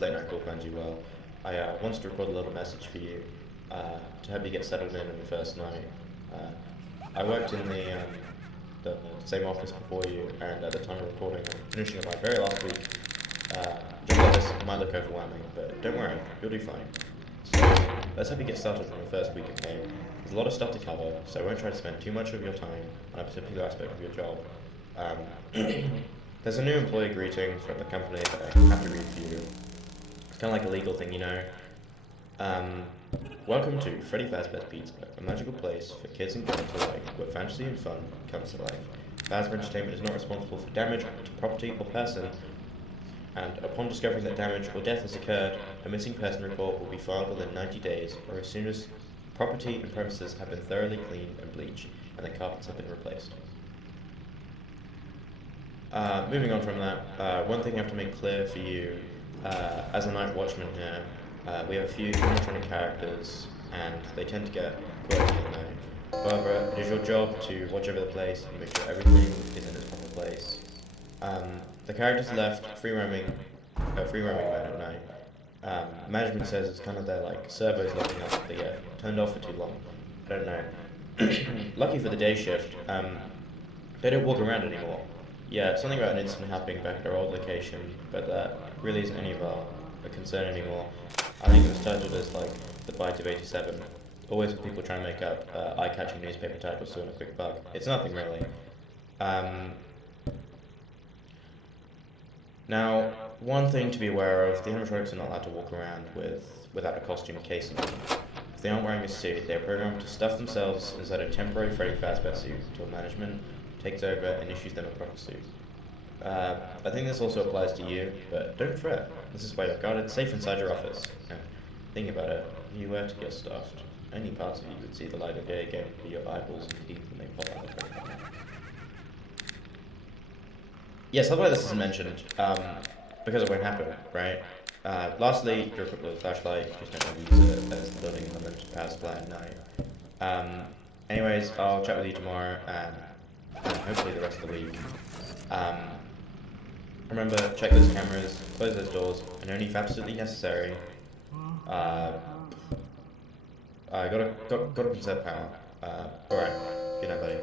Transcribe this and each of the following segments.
this late night call finds you well. I wanted to record a little message for you to help you get settled in the first night. I worked in the same office before you, and at the time of recording, I'm finishing up my very last week. Just like this might look overwhelming, but don't worry, you'll do fine. So let's help you get started from the first week of game. There's a lot of stuff to cover, so I won't try to spend too much of your time on a particular aspect of your job. There's a new employee greeting from the company that I have to read for you. It's kind of like a legal thing, you know. Welcome to Freddy Fazbear's Pizza, a magical place for kids and girls alike, where fantasy and fun comes to life. Fazbear Entertainment is not responsible for damage to property or person, and upon discovering that damage or death has occurred, a missing person report will be filed within 90 days, or as soon as property and premises have been thoroughly cleaned and bleached, and the carpets have been replaced. Moving on from that, one thing I have to make clear for you, as a night watchman here, we have a few animatronic characters, and they tend to get quirky at night. However, it is your job to watch over the place and make sure everything is in its proper place. The characters left free roaming mode at night. Management says it's kind of their like servos locking up. They get turned off for too long. I don't know. Lucky for the day shift, they don't walk around anymore. Yeah, something about an incident happening back at our old location, but that really isn't any of our concern anymore. I think it was titled as like the Bite of 87. Always with people trying to make up eye-catching newspaper titles to earn a quick buck. It's nothing really. Now, one thing to be aware of, the animatronics are not allowed to walk around without a costume case on them. If they aren't wearing a suit, they are programmed to stuff themselves inside a temporary Freddy Fazbear suit until management takes over and issues them a proper suit. I think this also applies to you, but don't fret. This is why you're guarded safe inside your office. Now, think about it. If you were to get stuffed, only parts of you would see the light of day again would be your eyeballs and teeth when they pop out of the frame. Yes, that's why this isn't mentioned, because it won't happen, right? Lastly, you're equipped with a flashlight, just don't use it as the building unlimited power supply at night. Anyways, I'll chat with you tomorrow, and hopefully the rest of the week. Remember, check those cameras, close those doors, and only if absolutely necessary. Gotta conserve power. Alright, good night, buddy.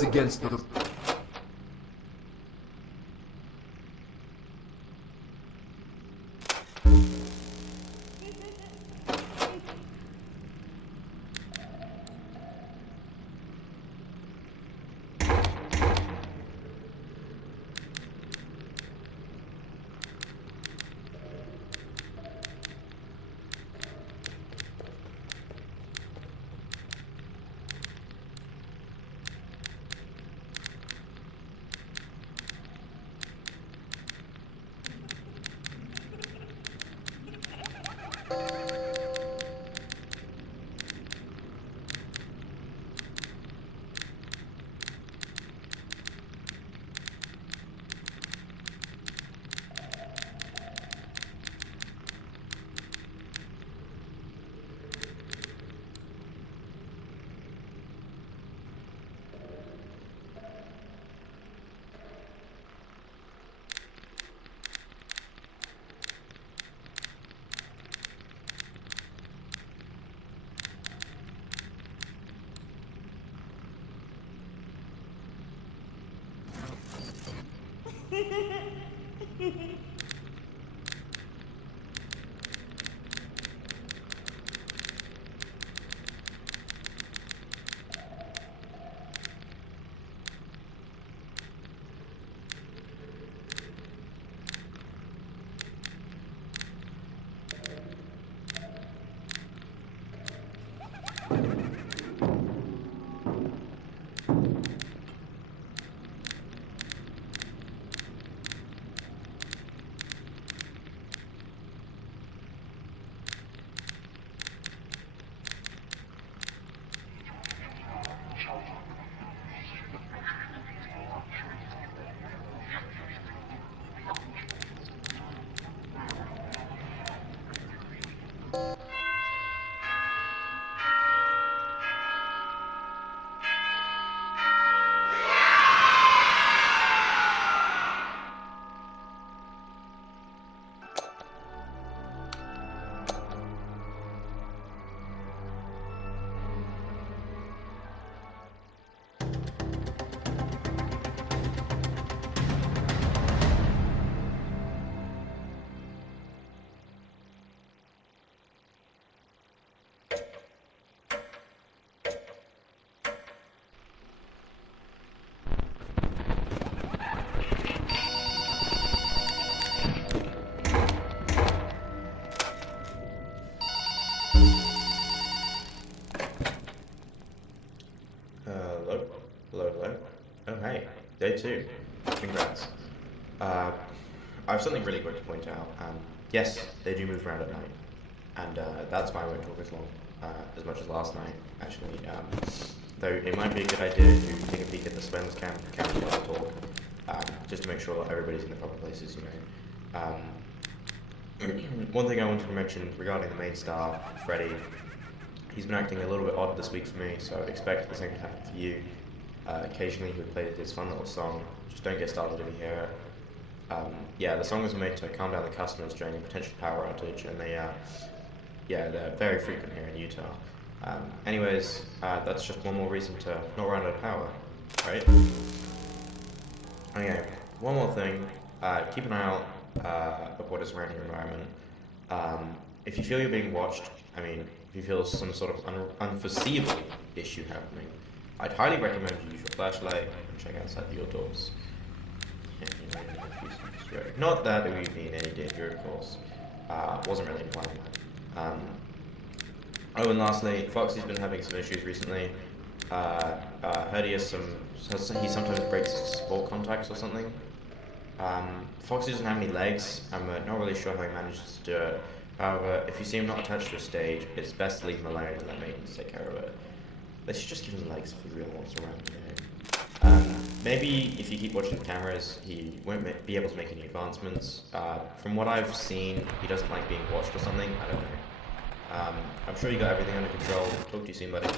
Against the Day 2. Congrats. I have something really quick to point out. Yes, they do move around at night, and that's why I won't talk as much as last night, actually. Though it might be a good idea to take a peek at the spends count while I talk, just to make sure everybody's in the proper places, you know. One thing I wanted to mention regarding the main star, Freddy, he's been acting a little bit odd this week for me, so expect the same to happen for you. Occasionally he would play this fun little song, just don't get started if you hear it. Yeah, the song was made to calm down the customers during a potential power outage, and they're very frequent here in Utah. Anyways, that's just one more reason to not run out of power, right? Okay, one more thing, keep an eye out of what is around your environment. If you feel you're being watched, if you feel some sort of unforeseeable issue happening, I'd highly recommend you use your flashlight and check outside your doors. Not that it would be in any danger, of course. Wasn't really implying that. Oh, and lastly, Foxy's been having some issues recently. Heard he sometimes breaks his support contacts or something. Foxy doesn't have any legs. I'm not really sure how he manages to do it. However, if you see him not attached to a stage, it's best to leave him alone and let maintenance take care of it. They should just give him legs if he really wants to run, you know. maybe if you keep watching the cameras, he won't be able to make any advancements. From what I've seen, he doesn't like being watched or something. I don't know. I'm sure you got everything under control. Talk to you soon, buddy.